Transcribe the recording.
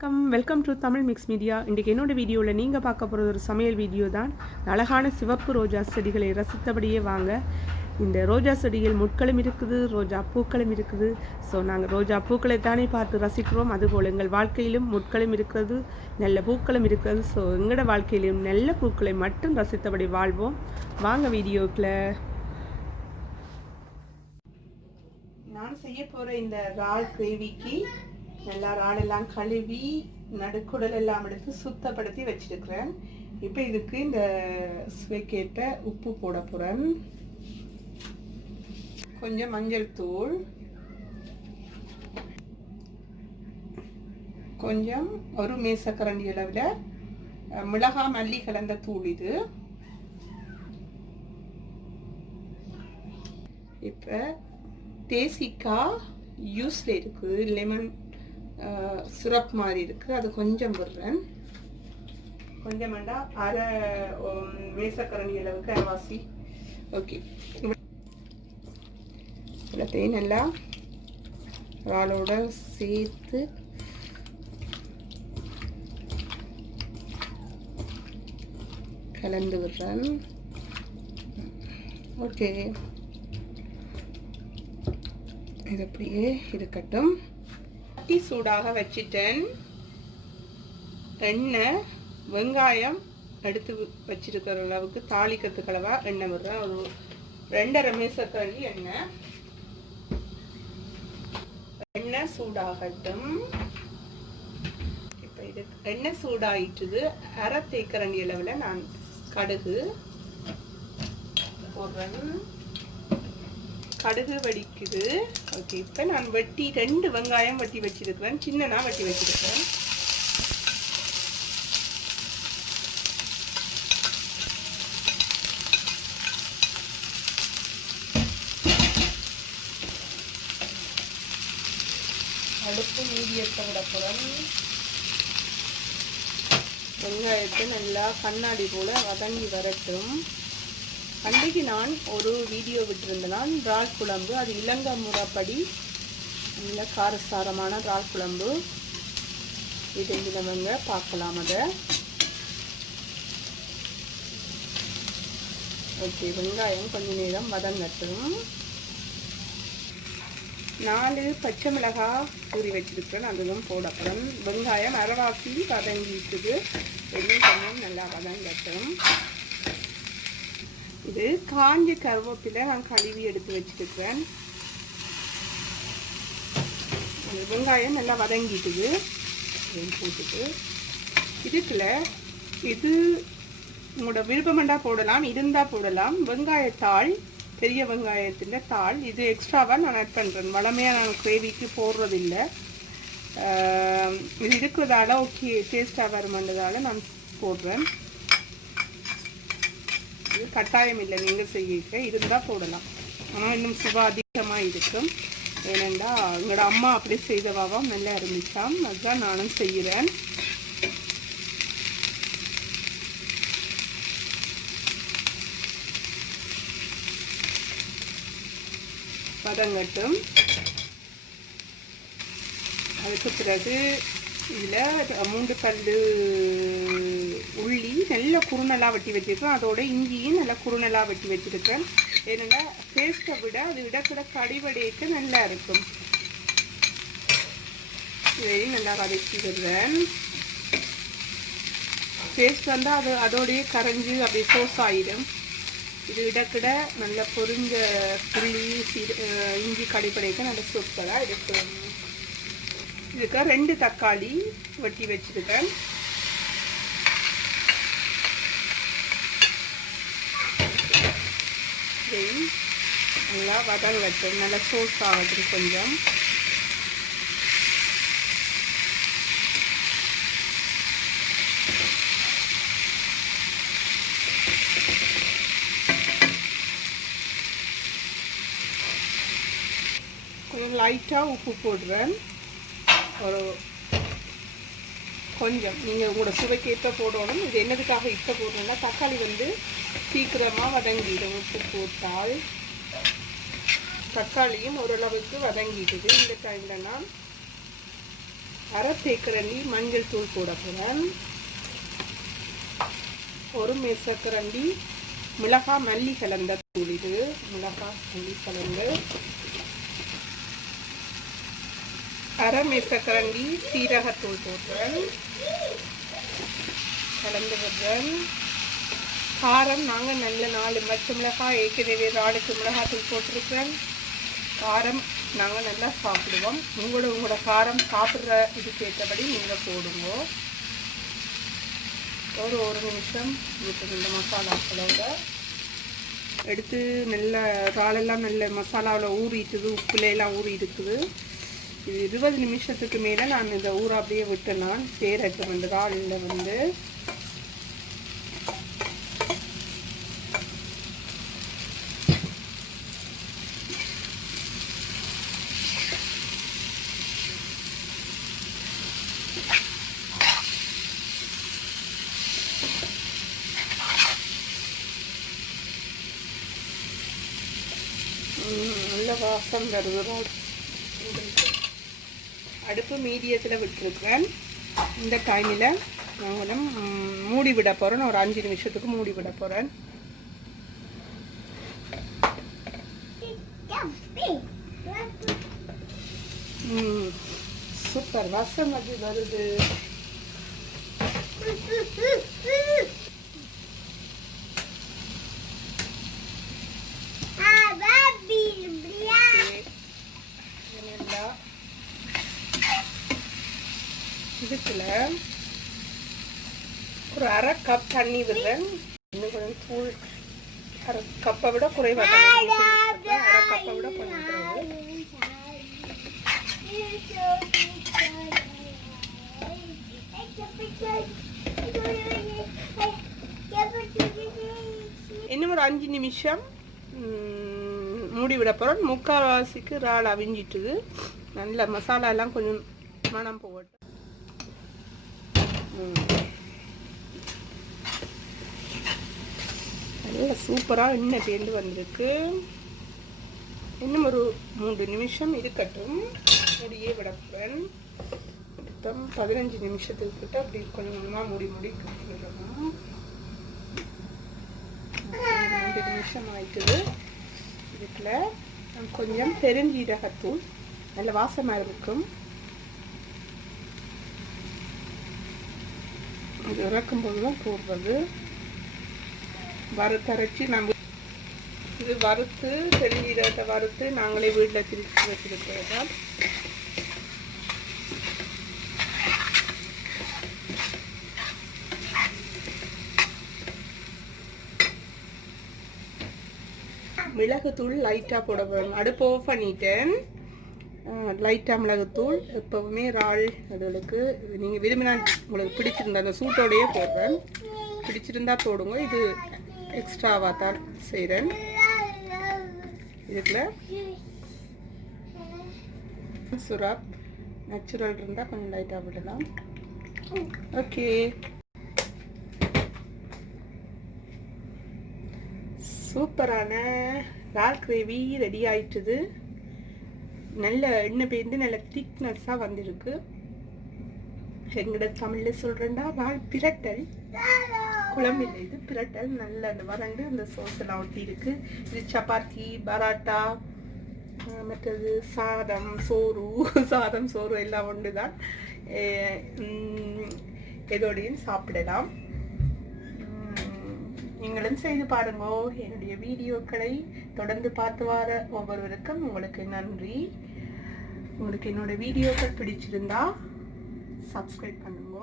Welcome to Tamil mix media. இன்றைக்கி என்னோட வீடியோவில் நீங்கள் பார்க்க போகிறது ஒரு சமையல் வீடியோ தான். அழகான சிவப்பு ரோஜா செடிகளை ரசித்தபடியே வாங்க. இந்த ரோஜா செடியில் முட்களும் இருக்குது, ரோஜா பூக்களும் இருக்குது. ஸோ நாங்கள் ரோஜா பூக்களை தானே பார்த்து ரசிக்கிறோம். அதுபோல் எங்கள் வாழ்க்கையிலும் முட்களும் இருக்கிறது, நல்ல பூக்களும் இருக்கிறது. ஸோ எங்களோட வாழ்க்கையிலும் நல்ல பூக்களை மட்டும் ரசித்தபடி வாழ்வோம். வாங்க வீடியோக்கில். நான் செய்ய போகிற இந்த இறால் கிரேவிக்கு நல்லா இறாலெல்லாம் கழுவி நடுக்குடல் எல்லாம் எடுத்து சுத்தப்படுத்தி வச்சிருக்கிறேன். இப்போ இதுக்கு இந்த சுவைக்கேற்ற உப்பு போட போகிறேன், கொஞ்சம் மஞ்சள் தூள், கொஞ்சம் ஒரு மேசக்கரண்டி அளவில் மிளகாய் மல்லி கலந்த தூள். இது இப்போ தேசிக்காய் யூஸில் இருக்குது, லெமன் சிரப் மாதிரி இருக்குது, அது கொஞ்சம் விடுறேன். கொஞ்சம் வேண்டாம், அரை மேசக்கரண்டி அளவுக்கு அரைவாசி. ஓகே, எல்லாத்தையும் நல்லா இறாலோட சேர்த்து கலந்து விடுறேன். ஓகே, இது அப்படியே இருக்கட்டும். சட்டி சூடாக வச்சிட்டேன். எண்ணெய், வெங்காயம் எடுத்து வச்சிருக்கிற அளவுக்கு தாளிக்கிறதுக்கு அளவாக எண்ணெய் விடுறேன். ஒரு 2.5 மேசக்கரண்டி எண்ணெய். எண்ணெய் சூடாகட்டும். இப்போ இது எண்ணெய் சூடாயிட்டுது. அரை தேக்கரண்டி அளவில் நான் கடுகு போடுறேன். கடுகு வெடிக்குது. ஓகே, இப்போ நான் 2 வெங்காயம் வெட்டி வச்சிருக்கிறேன், சின்னனா வெட்டி வச்சிருக்கிறேன். அடுப்பு மீடியத்தை விட போகிறேன். வெங்காயத்தை நல்லா கண்ணாடி போல வதங்கி வரட்டும். அன்றைக்கு நான் ஒரு வீடியோ விட்டிருந்தேன், இறால் குழம்பு. அது இலங்கை முறைப்படி நல்ல காரசாரமான இறால் குழம்பு. இதை நம்ம பார்க்கலாம். அதை ஓகே, வெங்காயம் கொஞ்ச நேரம் வதங்கட்டும். 4 பச்சை மிளகாய் ஊறி வச்சிருக்கிறேன், அதுவும் போடப்படும். வெங்காயம் அரைவாசி வதங்கிட்டுது, எல்லாம் கொஞ்சம் நல்லா வதங்கட்டும். இது காஞ்ச கருவேப்பிலை நான் கழுவி எடுத்து வச்சிருக்கிறேன். வெங்காயம் நல்லா வதங்கிட்டுது, போட்டுட்டு இதுக்குள்ள இது உங்களோட விருப்பமெண்டா போடலாம், இருந்தால் போடலாம். வெங்காயத்தாள், பெரிய வெங்காயத்தின் தாள், இது எக்ஸ்ட்ராவாக நான் ஆட் பண்ணுறேன். வளமையாக நான் கிரேவிக்கு போடுறதில்லை. இது இருக்கிறதால ஓகே டேஸ்ட்டாக வருமானதால நான் போடுறேன். இது கட்டாயம் இல்லை, நீங்கள் செய்ய இருந்தால் போடலாம். ஆனால் இன்னும் சுவை அதிகமாக இருக்கும். ஏனெண்டா எங்களோட அம்மா அப்படி செய்தவாவும் நல்லா இருந்துச்சாம், அதுதான் நானும் செய்கிறேன். வதங்கட்டும். அதுக்கு பிறகு இதில் 3 பல்லு உள்ளி நல்ல குறுநலாக வெட்டி வச்சுருக்கேன். அதோட இஞ்சியும் நல்லா குறுநலாக வெட்டி வச்சுருக்கேன். ஏன்னா பேஸ்ட்டை விட அது இடக்கிட கடிவடைக்கு நல்லா இருக்கும். இதையும் நல்லா வதக்கிடுறேன். பேஸ்ட் வந்தால் அது அதோடையே கரைஞ்சி அப்படியே சோஸ் ஆகிடும். இது இடக்கிட நல்லா பொரிஞ்ச புள்ளி இஞ்சி கடிப்படைக்கு நல்லா சூப்பராக இருக்கும். இதுக்கு 2 தக்காளி வெட்டி வச்சிருக்கேன். நல்லா வதங்கட்டும், நல்லா சோஸ் ஆகட்டும். கொஞ்சம் கொஞ்சம் லைட்டாக உப்பு போடுறேன். ஒரு கொஞ்சம் நீங்கள் உங்களோட சுவைக்கேற்ற போடணும். இது என்னதுக்காக இப்போ போடுறேன்னா தக்காளி சீக்கிரமாக வதங்கிடும். உப்பு போட்டால் தக்காளியும் ஓரளவுக்கு வதங்கிடுது. இந்த டைமில் நான் அரை தேக்கரண்டி மஞ்சள் தூள் போட போகிறேன். ஒரு மேசக்கரண்டி மிளகாய் மல்லி கலந்த தூள். இது மிளகாய் மல்லி கலந்து அரை மேசக்கரண்டி சீரகத்தூள் போடுறேன். கலந்து விடுறேன். காரம் நாங்கள் நல்ல 4 பச்சை மிளகாய் ஏற்கனவே 4 மிளகாத்தூள் போட்டிருக்கிறேன். காரம் நாங்கள் நல்லா சாப்பிடுவோம். உங்களோட காரம் சாப்பிட்ற இதுக்கு ஏற்றபடி நீங்கள் போடுங்க. ஒரு நிமிஷம் இந்த மசாலாக்களோட எடுத்து நல்ல இறாலெல்லாம் நல்ல மசாலாவில் ஊறிட்டுது, உப்புலையெல்லாம் ஊறி இருக்குது. இது 20 நிமிஷத்துக்கு மேலே நான் இந்த ஊற அப்படியே விட்டு நான் சேரட்டும். அந்த இறாலில் வந்து நல்ல வாசம் வருது. அடுப்பு மீடியத்தில் விட்டுருக்கேன். இந்த டைமில் நாங்களும் மூடி விட போகிறேன். ஒரு 5 நிமிஷத்துக்கு மூடி விட போகிறேன். சூப்பர் வாசம் அது வருது. இதுக்குள்ள ஒரு அரை கப் தண்ணி விடுறேன். இன்னும் கொஞ்சம் தூள் அரை கப்பை விட குறைவாக அரை கப்பை விட கொஞ்சம் குறைவு. இன்னும் ஒரு 5 நிமிஷம் மூடி விட போகிறோம். 3/4 இறால் அவிஞ்சிட்டுது. நல்ல மசாலா எல்லாம் கொஞ்சம் மணம் போகட்டும். நல்ல சூப்பராக எண்ணெய் தேர்ந்து வந்திருக்கு. இன்னும் ஒரு 3 நிமிஷம் இருக்கட்டும். மூடியே விட போகிறேன். மொத்தம் 15 நிமிஷத்துக்கு கிட்ட அப்படி கொஞ்சம் கொஞ்சமாக மூடி விடணும். 2 நிமிஷம் ஆயிட்டுது. இதுக்குள்ள கொஞ்சம் பெருஞ்சீரகத்தூள் நல்ல வாசமாக இருக்கும். இது இறக்கும்போது தான் போடுறது. வறுத்தரைச்சி நம்ம இது வறுத்து பெருஞ்சீரகத்தை வறுத்து நாங்களே வீட்டில் திரிச்சு வச்சுருக்கிறோம். மிளகுத்தூள் லைட்டாக போட போகிறோம். அடுப்பு ஆஃப் பண்ணிட்டேன். லைட்டாக மிளகுத்தூள் எப்போவுமே இறால் அதுகளுக்கு நீங்கள் விரும்பினா உங்களுக்கு பிடிச்சிருந்தா அந்த சூட்டோடையே போடுறேன். பிடிச்சிருந்தா போடுங்க. இது எக்ஸ்ட்ராவாக தான் செய்கிறேன். இதுக்குள்ள சுராப் நேச்சுரல் இருந்தால் கொஞ்சம் லைட்டாக விடலாம். ஓகே, சூப்பரான இறால் கிரேவி ரெடி ஆயிட்டுது. நல்ல எண்ணெய் பேர்ந்து நல்ல திக்னஸ்ஸாக வந்திருக்கு. எங்கட தமிழில் சொல்கிறேன்டா இறால் பிரட்டல். குழம்பில்லை, இது பிரட்டல். நல்ல அந்த வறண்டு அந்த சோஸ் எல்லாம் ஒட்டி இருக்கு. இது சப்பாத்தி, பராட்டா, மற்றது சாதம் சோறு எல்லாம் ஒன்று தான். எதோடையும் சாப்பிடலாம். நீங்களும் செய்து பாருங்க. என்னுடைய வீடியோக்களை தொடர்ந்து பார்த்து வர ஒவ்வொருவருக்கும் உங்களுக்கு நன்றி. உங்களுக்கு என்னோட வீடியோக்கள் பிடிச்சிருந்தா சப்ஸ்கிரைப் பண்ணுங்க.